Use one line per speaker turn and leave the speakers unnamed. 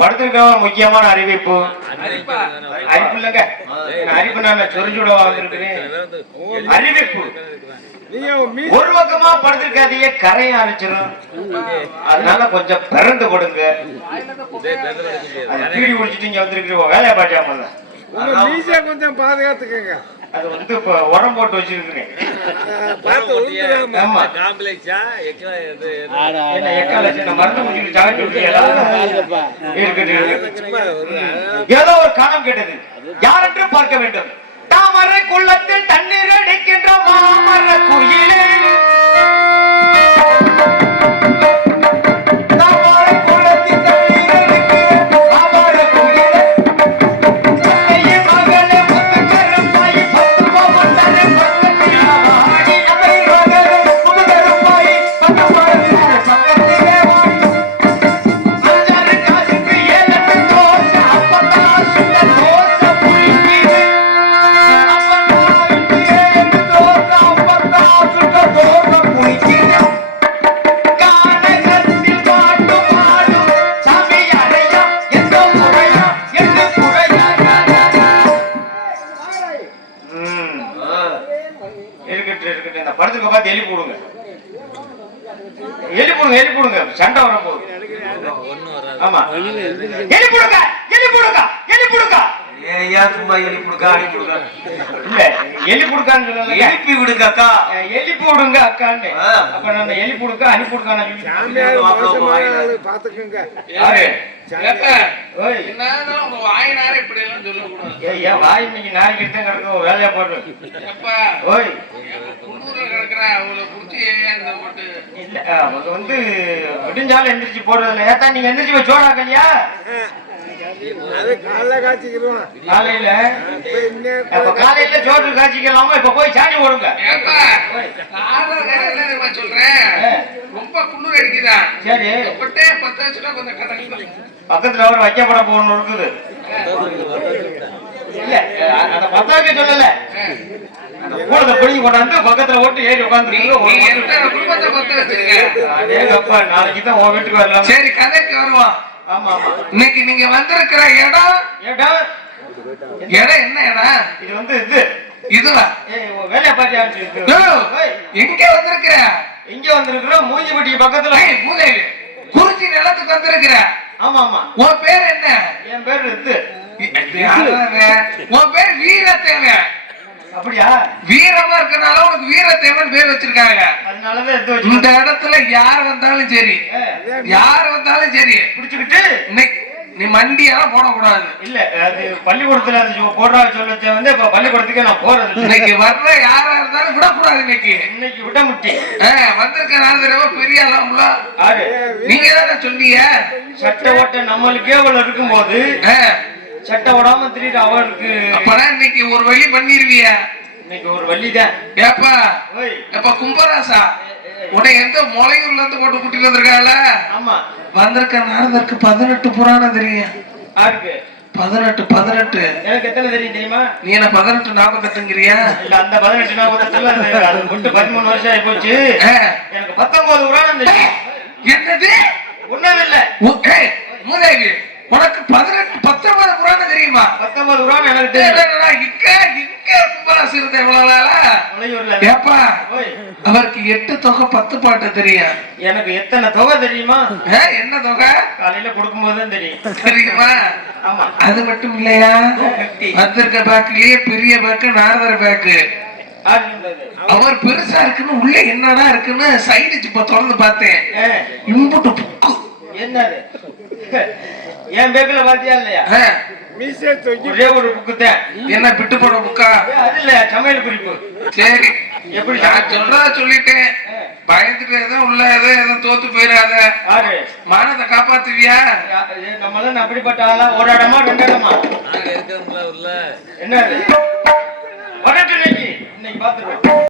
வந்திருக்க ஒரு முக்கியமான அறிவிப்பு. அறிவிப்பு. இல்லைங்க நான் அறிவிப்பு நான் சொரிஞ்சுட வந்திருக்கிறேன் அறிவிப்பு. ஒரு பக்கமா படுத்திருக்காதீங்க கரையை அரைச்சிடும் அதனால கொஞ்சம் பிறந்து கொடுங்க. பீடி குடிச்சிட்டு இங்க வந்திருக்கிறோம் வேலையை
மீசைய கொஞ்சம் பாதுகாத்துக்கங்க.
அது வந்து இப்ப உரம் போட்டு ஏதோ ஒரு காலம் கேட்டது. யாரென்று பார்க்க வேண்டும். தாமரை குள்ளத்தில் தண்ணீர் அடிக்கின்ற மாமர குயிலே இருக்கட்டும், இருக்கட்டும். இந்த படத்துக்கு பார்த்து எலி போடுங்க. எலி போடுங்க எலி போடுங்க. சண்டை வர போகுது ஆமா. எலி போடுங்க எலி போடுங்க எலி போடுங்க.
ஏய்யா சும்மா எலி புடுக்கா அடி புடுக்கா
இல்ல. எலி புடுக்கான்னு சொல்லல
எழுப்பி விடுங்க அக்கா
எலி போடுங்க அக்கான்னு. அப்ப நான் புடுக்கான
சாமியார் மோசமான ஆளு பாத்துக்கங்க
வேலையா போடு.
ஏப்பா,
ஓய்.
குன்னூர்ல கிடக்குற அவங்கள புடிச்சு இந்த போட்டு.
இல்ல அவங்க வந்து விடிஞ்சாலும் எந்திரிச்சு போடுறதில்ல ஏத்தா நீங்க எந்திரிச்சு
காலைல காய்ச்சிக்கிறோம்
காலையில?
இப்ப இன்னும்
அப்ப காலையில சோறு காய்ச்சிக்கலாமா. இப்ப போய் சாணி போடுங்க.
சொல்றேன். ரொம்ப குளிர் அடிக்குதா?
சரி.
பத்த கொஞ்சம்
பக்கத்துல அவர் வைக்கப்பட போகணும் இருக்குது. இல்ல அத பத்தாக்க சொல்லல. கூடத்தை கொண்டாந்து பக்கத்துல ஓட்டு ஏறி
நீங்க
உட்காந்துருக்கு
எத்தனை குடும்பத்தை பத்த வச்சிருக்க?
அதேங்கப்பா நாளைக்கு தான் உன் வீட்டுக்கு வரலாம்.
சரி கதைக்கு
ஆமா
இன்னைக்கு நீங்க வந்திருக்கிற இடம்
ஏட்டா
இடம் என்ன இடம்?
இது வந்து இது.
இதுவா?
வேலையை
யோ, எங்க வந்திருக்கிற?
இங்க வந்திருக்கிறோம் மூஞ்சிப்பட்டி பக்கத்துல.
மூதேவி குறிச்சி நிலத்துக்கு வந்திருக்கிற.
ஆமா ஆமா.
உன் பேர் என்ன?
என் பேரு இது
உன் பேர் வீரத்தேவன்.
அப்படியா?
வீரமா இருக்கனால உனக்கு வீரத்தேவன் பேர் வச்சிருக்காங்க. இந்த இடத்துல யார் வந்தாலும் சரி. யார் வந்தாலும் சரி.
பிடிச்சுக்கிட்டு.
இன்னைக்கு நீ மண்டியெல்லாம் போடக்கூடாது.
இல்ல அது பள்ளிக்கூடத்துல போடுறா சொல்லச்ச வந்து இப்ப பள்ளிக்கூடத்துக்கே நான் போறது.
இன்னைக்கு வர்ற யாரா இருந்தாலும் விடக்கூடாது இன்னைக்கு.
இன்னைக்கு விட முட்டி
வந்திருக்க நாலு தடவை பெரிய ஆளாம்ல. நீங்க தானே சொன்னீங்க.
சட்டை ஓட்ட நம்மளுக்கே அவ்வளவு இருக்கும்போது
ஆ,
சட்டை ஓடாம திடீர் அவருக்கு
அப்பனா இன்னைக்கு ஒரு வழி பண்ணிருவிய.
இன்னைக்கு ஒரு வள்ளிதான்
ஏப்பா
ஓய்.
எப்ப கும்பராசா? உன்னை எந்த முளையூர்ல இருந்து போட்டு கூட்டிட்டு வந்திருக்கால
ஆமா.
வந்திருக்க நாரதற்கு பதினெட்டு புராணம் தெரியும்
யாருக்கு?
பதினெட்டு பதினெட்டு.
எனக்கு எத்தனை தெரியும் தெரியுமா?
நீ என்ன பதினெட்டு நாற்பத்தெட்டுங்கிறியா
இல்ல அந்த பதினெட்டு நாற்பத்தெட்டுல அது விட்டு பதிமூணு வருஷம் ஆகி போச்சு எனக்கு பத்தொன்பது புராணம் தெரியும்.
என்னது?
ஒண்ணும் இல்ல
மூதேவி. உனக்கு பதினெட்டு பத்தொன்பது புராணம் தெரியுமா?
பத்தொன்பது புராணம் எனக்கு
இங்க இங்க கும்பராசு இருந்த இவ்வளவு நாளா? ஏப்பா அவருக்கு எட்டு தொகை பத்து பாட்டு தெரியும்.
எனக்கு எத்தனை தொகை தெரியுமா?
என்ன தொகை?
காலையில கொடுக்கும்போது தான் தெரியும்.
தெரியுமா?
ஆமா.
அது மட்டும் இல்லையா?
250.
வந்திருக்க பேக்லயே பெரிய பேக்கு நாரதர் பேக்கு? அவர் பெருசா இருக்குன்னு உள்ள என்னடா இருக்குன்னு சைடு இப்ப திறந்து பார்த்தேன். இம்புட்டு புக்கு.
என்னது? என் பேக்குல பாத்தியா இல்லையா?
ஆ,
மீசைய தொங்கி
ஒரே ஒரு புக்கு தான்
என்ன பிட்டு போட புக்கா?
அது இல்ல சமையல் குறிப்பு.
சரி.
எப்படி
நான் சொல்றத சொல்லிட்டேன். பயந்துட்டு எதுவும் உள்ள எதுவும் எதுவும் தோத்து போயிடாத
யாரு?
மானத்தை காப்பாத்துவியா?
நம்மளாம் அப்படிப்பட்ட ஆளா? ஒரு இடமா ரெண்டு இடமா என்னது? வரட்டும் இன்னைக்கு. இன்னைக்கு பாத்துருவோம்.